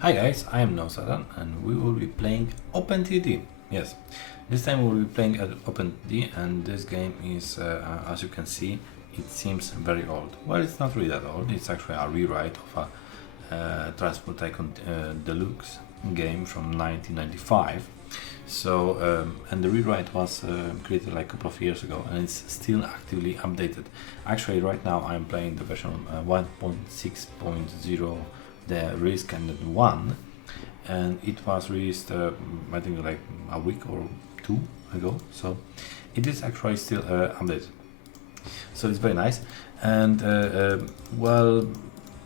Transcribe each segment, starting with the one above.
Hi guys, I am No Satan and we will be playing OpenTTD. Yes, this time we will be playing at OpenTTD, and this game is, as you can see, it seems very old. Well, it's not really that old, it's actually a rewrite of a Transport Tycoon Deluxe game from 1995. So, and the rewrite was created like a couple of years ago, and it's still actively updated. Actually, right now I'm playing the version 1.6.0, the Risk and 1, and it was released I think like a week or two ago, so it is actually still updated, so it's very nice. And well,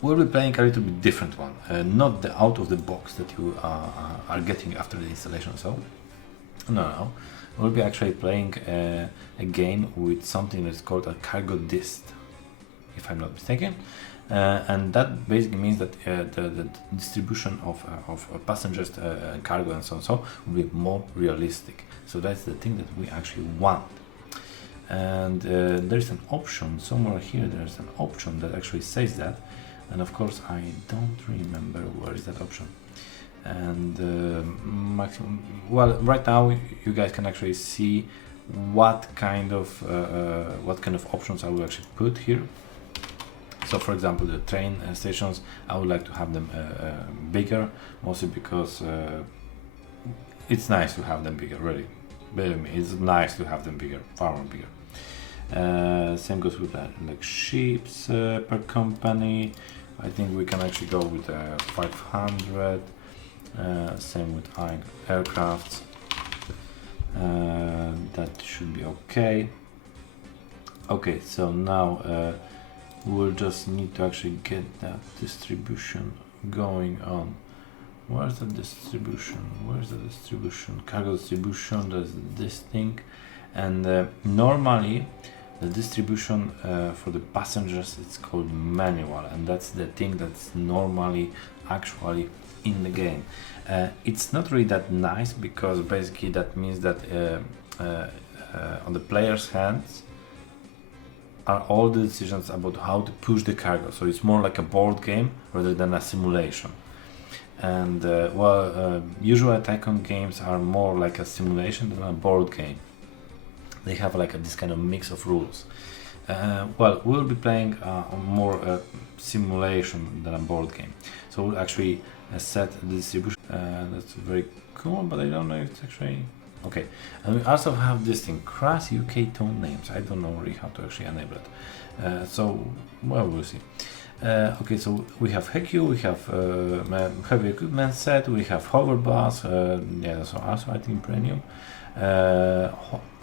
we'll be playing a little bit different one, not the out of the box that you are getting after the installation. So no, we'll be actually playing a game with something that's called a cargo dist, if I'm not mistaken. And that basically means that the distribution of passengers, cargo, and so on, so will be more realistic. So that's the thing that we actually want. And there's an option somewhere here. There's an option that actually says that, and of course I don't remember where is that option. And maximum. Well, right now you guys can actually see what kind of options I will actually put here. So, for example, the train stations, I would like to have them bigger, mostly because it's nice to have them bigger, really. Believe me, it's nice to have them bigger, far more bigger. Same goes with like ships per company. I think we can actually go with 500. Same with aircrafts. That should be okay. Okay, so now we'll just need to actually get that distribution going on. Where's the distribution? Where's the distribution? Cargo distribution, there's this thing. And normally the distribution for the passengers, it's called manual, and that's the thing that's normally actually in the game. It's not really that nice, because basically that means that on the player's hands are all the decisions about how to push the cargo. So it's more like a board game rather than a simulation. And usually Tycoon games are more like a simulation than a board game. They have like this kind of mix of rules. Well, we'll be playing more simulation than a board game. So we'll actually set the distribution. That's very cool, but I don't know if it's actually okay. And we also have this thing, Crass UK tone names. I don't know really how to actually enable it. So, well, we'll see. Okay, so we have HEQ, we have heavy equipment set, we have hover bus, yeah, so also I think premium.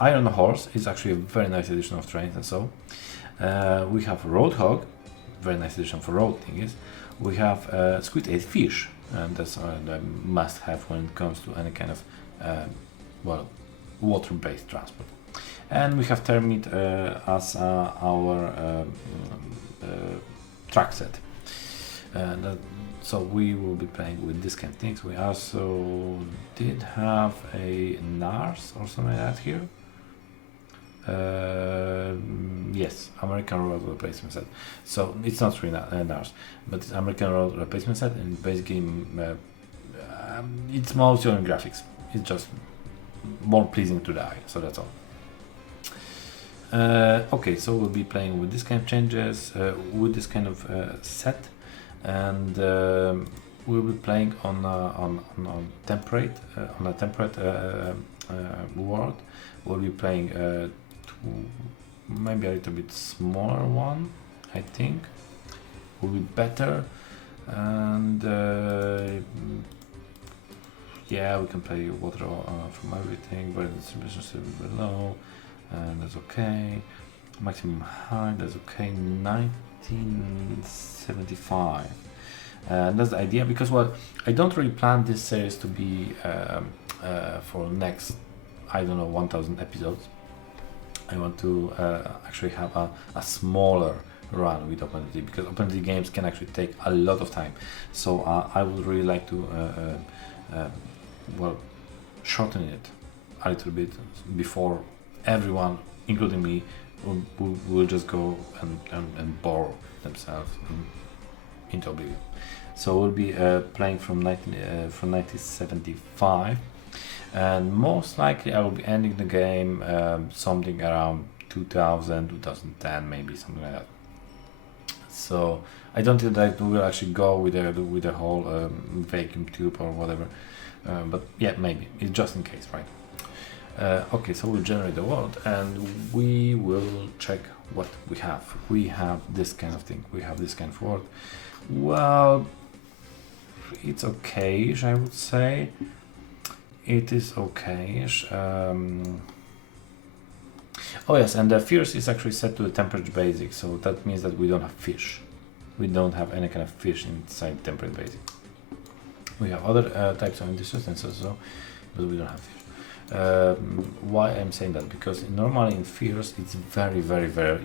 Iron Horse is actually a very nice edition of trains, and so we have Roadhog, very nice edition for road things. We have Squid 8 Fish, and that's a must have when it comes to any kind of water-based transport. And we have Termite as our track set. So we will be playing with this kind of things. We also did have a NARS or something like that here. Yes, American Road Replacement Set. So it's not really NARS, but it's American Road Replacement Set, and basically it's mostly on graphics. It's just more pleasing to the eye, so that's all. Okay, so we'll be playing with this kind of changes, with this kind of set, and we'll be playing on a temperate world. We'll be playing maybe a little bit smaller one. I think will be better, and yeah, we can play water from everything, but the distribution is below, and that's okay. Maximum height, that's okay. 1975. And that's the idea, because well, I don't really plan this series to be for next, I don't know, 1000 episodes. I want to actually have a smaller run with OpenTTD, because OpenTTD games can actually take a lot of time. So I would really like to shorten it a little bit before everyone, including me, will just go and bore themselves into oblivion. So we'll be playing from 1975, and most likely I will be ending the game something around 2000, 2010, maybe something like that. So I don't think that we will actually go with the whole vacuum tube or whatever, but yeah, maybe it's just in case, right? Okay, so we'll generate the world and we will check what we have. We have this kind of thing. We have this kind of world. Well, it's okay-ish, I would say. It is okay-ish. Oh yes, and the fierce is actually set to the temperature basic, so that means that we don't have fish. We don't have any kind of fish inside temperature basic. We have other types of industries and so, but we don't have fish. Why I'm saying that? Because normally in fierce it's very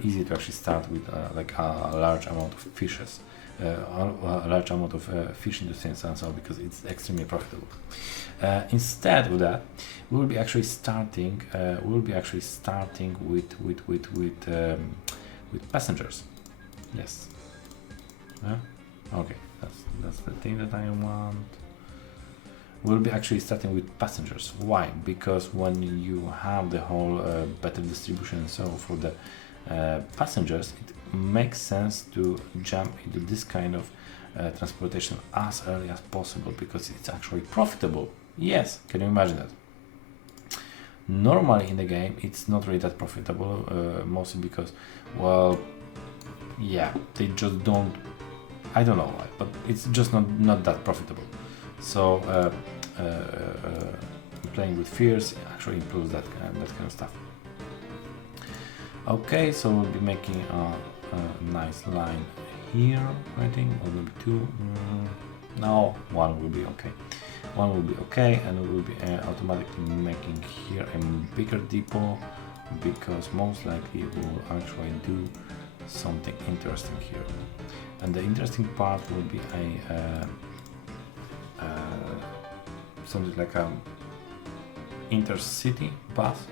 easy to actually start with like a large amount of fishes, a large amount of fish industry and so on, because it's extremely profitable. Instead of that, we will be actually starting. With passengers. Yes. Okay. That's the thing that I want. We'll be actually starting with passengers. Why? Because when you have the whole better distribution and so for the passengers, it makes sense to jump into this kind of transportation as early as possible because it's actually profitable. Yes, can you imagine that? Normally in the game, it's not really that profitable, mostly because, well, yeah, they just don't. I don't know why, but it's just not that profitable. So playing with fears actually improves that kind of stuff. Okay, so we'll be making a nice line here, I think, or maybe two. No, one will be okay. One will be okay, and we will be automatically making here a bigger depot because most likely we will actually do something interesting here. And the interesting part will be something like a intercity bus.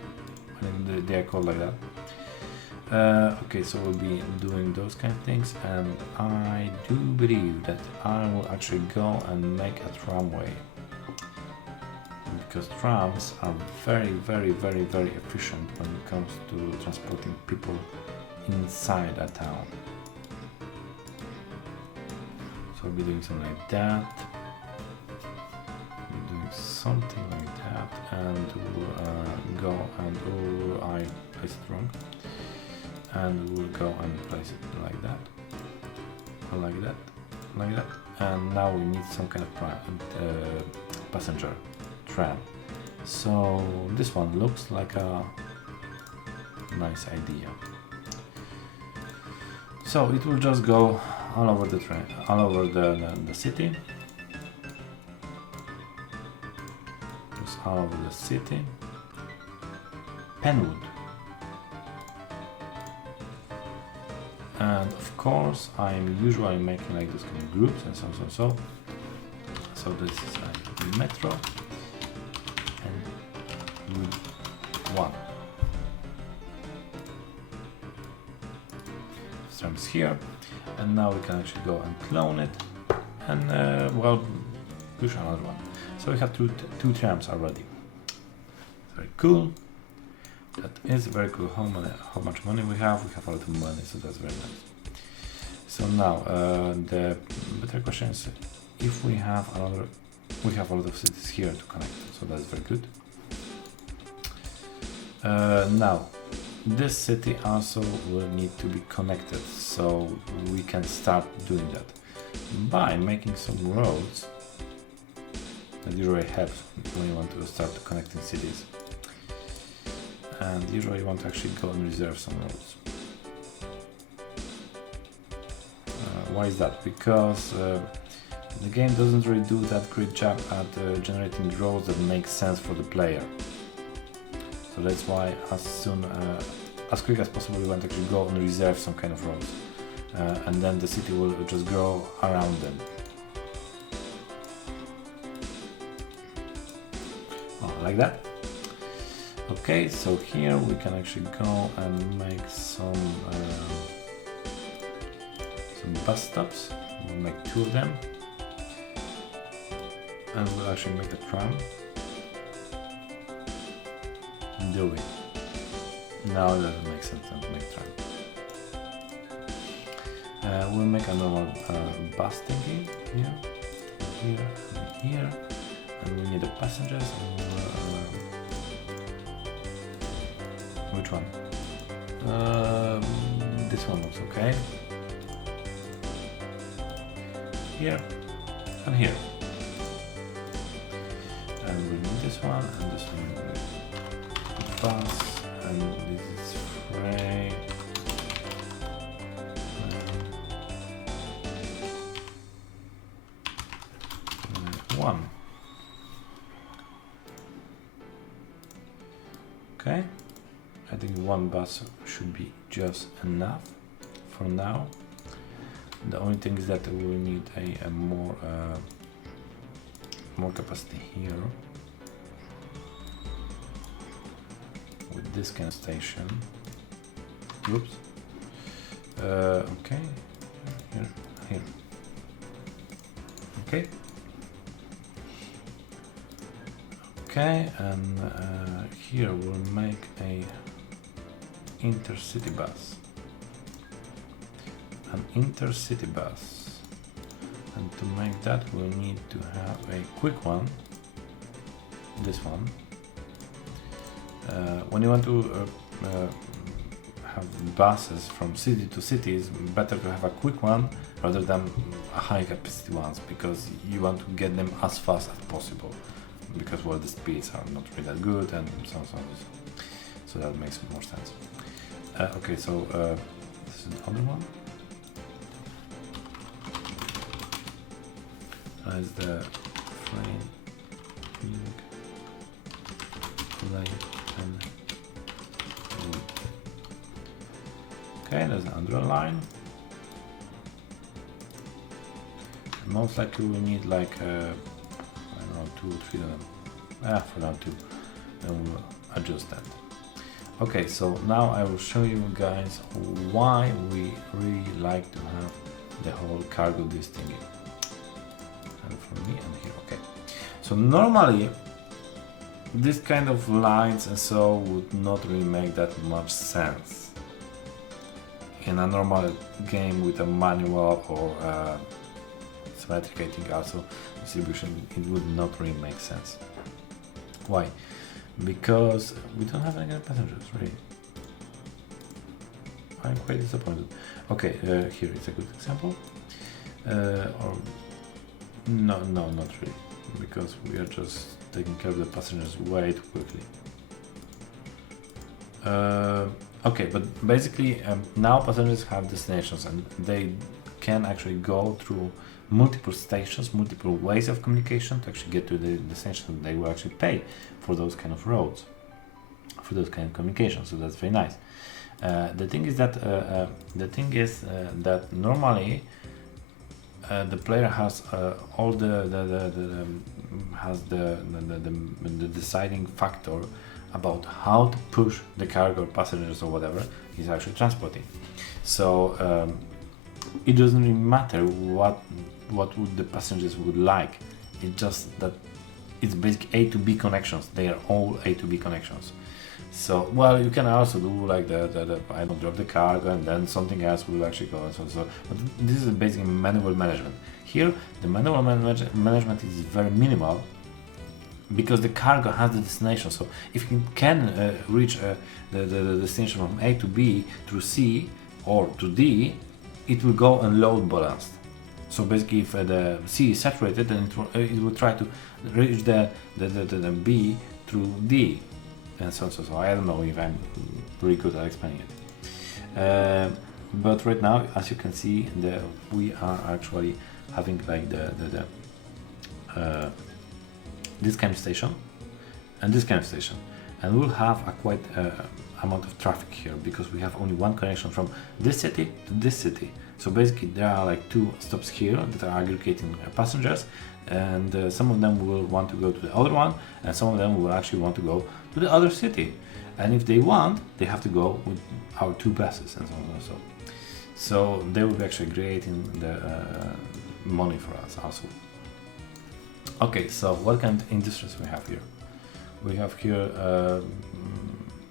I mean, they are called like that. Okay, so we'll be doing those kind of things, and I do believe that I will actually go and make a tramway because trams are very efficient when it comes to transporting people inside a town. So I'll be doing something like that. Something like that, and we'll go and I placed it wrong, and we'll go and place it like that, like that, and now we need some kind of passenger tram. So this one looks like a nice idea. So it will just go all over the train, all over the city. All over the city. Penwood. And of course I'm usually making like this kind of groups and so. So this is like metro and group 1. Trams here, and now we can actually go and clone it and well, push another one. So we have two trams already. Very cool. That is very cool. How much money we have? We have a lot of money, so that's very nice. So now the better question is if we have a lot of cities here to connect, so that's very good. Now this city also will need to be connected, so we can start doing that by making some roads. That usually helps when you want to start connecting cities, and usually you want to actually go and reserve some roads. Why is that? Because the game doesn't really do that great job at generating roads that make sense for the player. So that's why as quick as possible we want to actually go and reserve some kind of roads, and then the city will just grow around them. Like that. Okay, so here we can actually go and make some bus stops. We'll make 2 of them. and we'll actually make a tram. Do it. Now it doesn't make sense to make tram. We'll make a normal bus thingy here, here, and here, and we need the passengers. And which one? This one looks okay. Here and here. And we need this one and this one. Bus, and this is freight. One. Okay. I think one bus should be just enough for now. The only thing is that we will need a more capacity here with this kind of station. Oops. Okay. Here. Okay. Okay, and here we'll make a intercity bus. An intercity bus, and to make that we'll need to have a quick one, this one. When you want to have buses from city to city, it's better to have a quick one rather than a high capacity ones, because you want to get them as fast as possible, because well, the speeds are not really that good and so on. So that makes more sense. Okay, so this is the other one. As the frame, play, and okay, there's an underline. Most likely we need like I don't know, 2 or 3 of them. For now 2. Then we'll adjust that. Okay, so now I will show you guys why we really like to have the whole cargo this thingy. For me and here, okay. So normally this kind of lines and so would not really make that much sense in a normal game with a manual or symmetric, I think also distribution. It would not really make sense. Why? Because we don't have any passengers, really. I'm quite disappointed. Okay, here is a good example. Or no, not really, because we are just taking care of the passengers way too quickly. Okay, but basically now passengers have destinations and they can actually go through multiple stations, multiple ways of communication to actually get to the destination. They will actually pay for those kind of roads, for those kind of communication. So that's very nice. The thing is that normally the player has all the deciding factor about how to push the cargo, passengers, or whatever he's actually transporting. So it doesn't really matter what would the passengers would like. It's just that it's basic A to B connections. They are all A to B connections. So, well, you can also do like the I don't drop the cargo and then something else will actually go and so. But this is basically manual management. Here, the manual management is very minimal because the cargo has the destination. So, if you can reach the destination from A to B through C or to D, it will go and load balanced. So basically, if the C is saturated, then it will try to reach the B through D. And so I don't know if I'm really good at explaining it. But right now, as you can see, we are actually having like this kind of station and this kind of station, and we'll have a quite amount of traffic here because we have only one connection from this city to this city. So basically, there are like 2 stops here that are aggregating passengers, and some of them will want to go to the other one, and some of them will actually want to go to the other city. And if they want, they have to go with our 2 buses and so on and so on. So they will be actually creating the money for us also. Okay, so what kind of industries we have here? We have here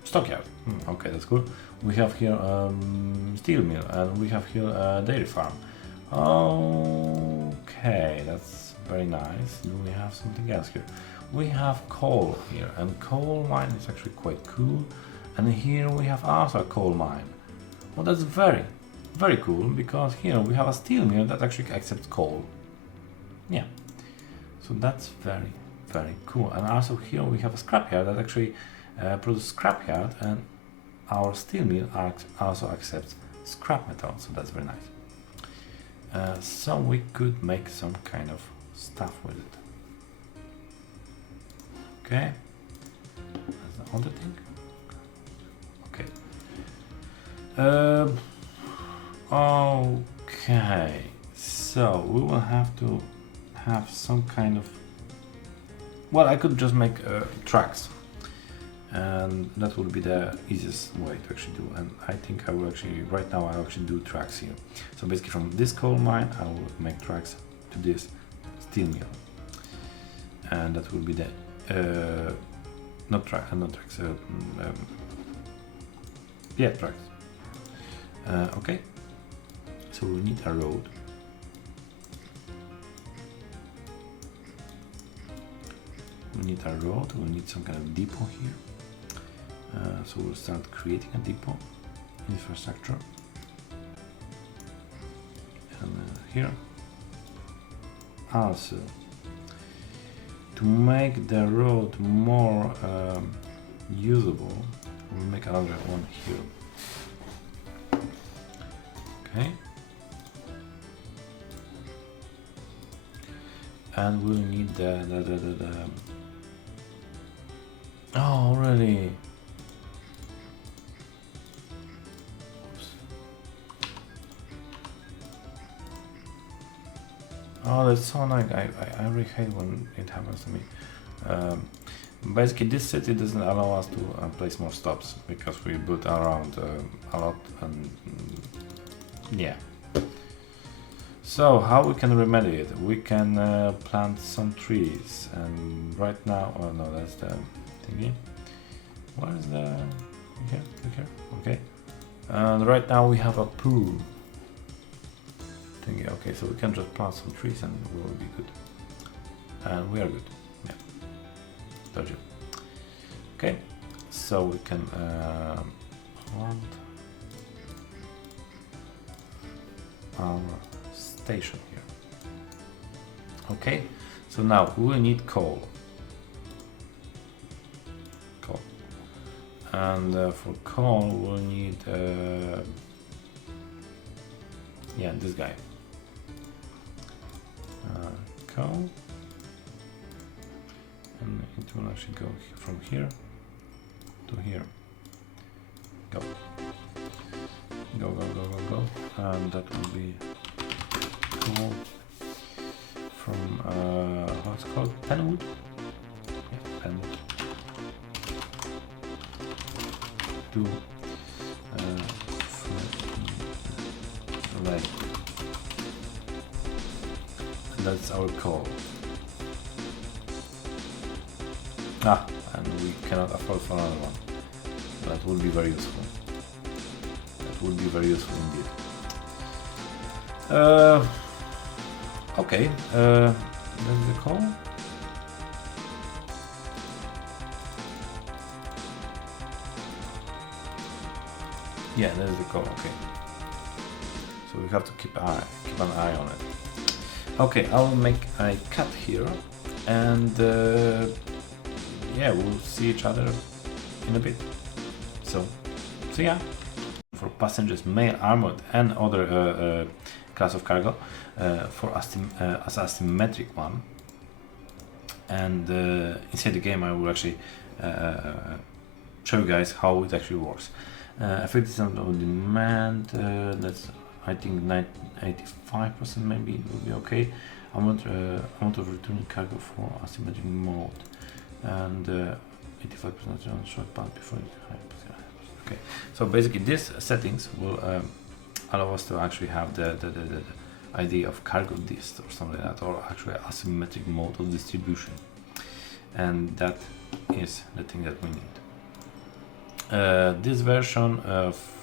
stockyard. Okay, that's cool. We have here steel mill, and we have here dairy farm. Okay, that's very nice. Do we have something else here? We have coal here, and coal mine is actually quite cool. And here we have also a coal mine. Well, that's very, very cool, because here we have a steel mill that actually accepts coal. Yeah, so that's very, very cool. And also here we have a scrapyard that actually produces scrapyard, and our steel mill also accepts scrap metal, so that's very nice. So we could make some kind of stuff with it. Okay, that's the other thing. Okay. Okay, so we will have to have some kind of, well, I could just make tracks, and that would be the easiest way to actually do. And I think I will actually, right now I'll actually do tracks here. So basically from this coal mine I will make tracks to this steel mill, and that will be the not tracks, yeah, tracks. Okay, so we need a road. We need a road, we need some kind of depot here. So we'll start creating a depot infrastructure. And here. Also, to make the road more usable, we'll make another one here. Okay. And we'll need the oh, really? Oops. Oh, that's so annoying. I really hate when it happens to me. Basically, this city doesn't allow us to place more stops because we built around a lot, and yeah. So how we can remedy it? We can plant some trees, and right now, oh no, that's the thingy. What is the here? Okay. And right now we have a pool thingy. Okay, so we can just plant some trees and we will be good. And we are good. Yeah. Told you. Okay, so we can plant our station here. Okay, so now we will need coal. And for coal we'll need yeah, this guy. Coal, and it will actually go from here to here. Go, and that will be coal from what's it called? Penwood? Yeah, penwood. To like, that's our coal. And we cannot afford for another one. That would be very useful. That would be very useful indeed. Okay, that's the coal. Yeah, there's the call. Okay, so we have to keep an eye on it. Okay, I'll make a cut here, and yeah, we'll see each other in a bit. So, see ya. For passengers, mail, armored, and other class of cargo, for as asymmetric one. And inside the game, I will actually show you guys how it actually works. 50% of demand, that's I think 85% maybe it will be okay. Amount of returning cargo for asymmetric mode, and 85% on short path before it. Okay, so basically these settings will allow us to actually have the idea of cargo dist or something like that, or actually asymmetric mode of distribution, and that is the thing that we need. This version,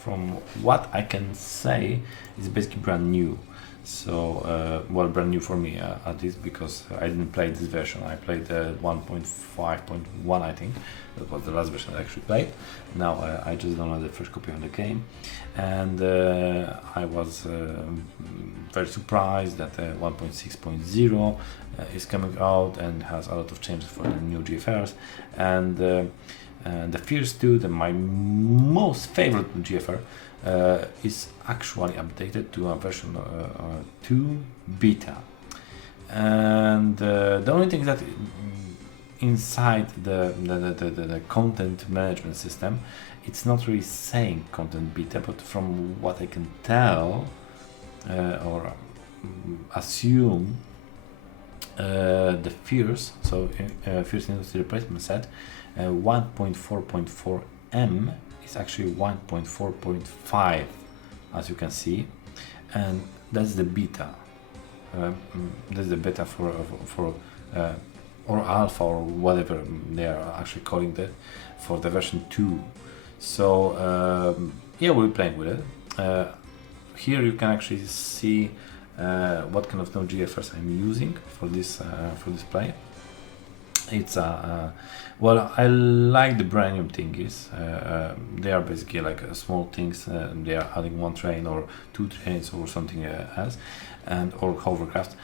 from what I can say, is basically brand new. So, well, brand new for me at least, because I didn't play this version. I played 1.5.1, I think. That was the last version I actually played. Now I just downloaded the first copy of the game, and I was very surprised that 1.6.0 is coming out and has a lot of changes for the new GFRs. And the first two, my most favorite GFR, is actually updated to a version 2 beta. And the only thing is that inside the content management system, it's not really saying content beta, but from what I can tell or assume, the FIRS, so FIRS Industry Replacement Set 1.4.4M is actually 1.4.5, as you can see, and that's the beta. That's the beta for or alpha or whatever they are actually calling that, for the version 2. So yeah, we're playing with it. Here you can actually see what kind of node GFRs I'm using for this play. It's well, I like the brand new thingies. They are basically like small things. They are adding one train or two trains or something else, and or hovercraft.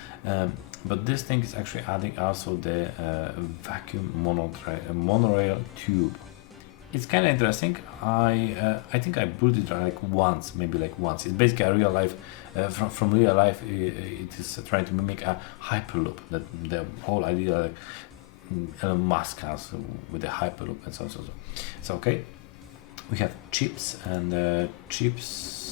But this thing is actually adding also the vacuum monorail tube. It's kind of interesting. I think I built it maybe once. It's basically a real life, from real life. It is trying to mimic a hyperloop. That the whole idea, like Elon Musk has with the hyperloop and so. So okay, we have chips, and chips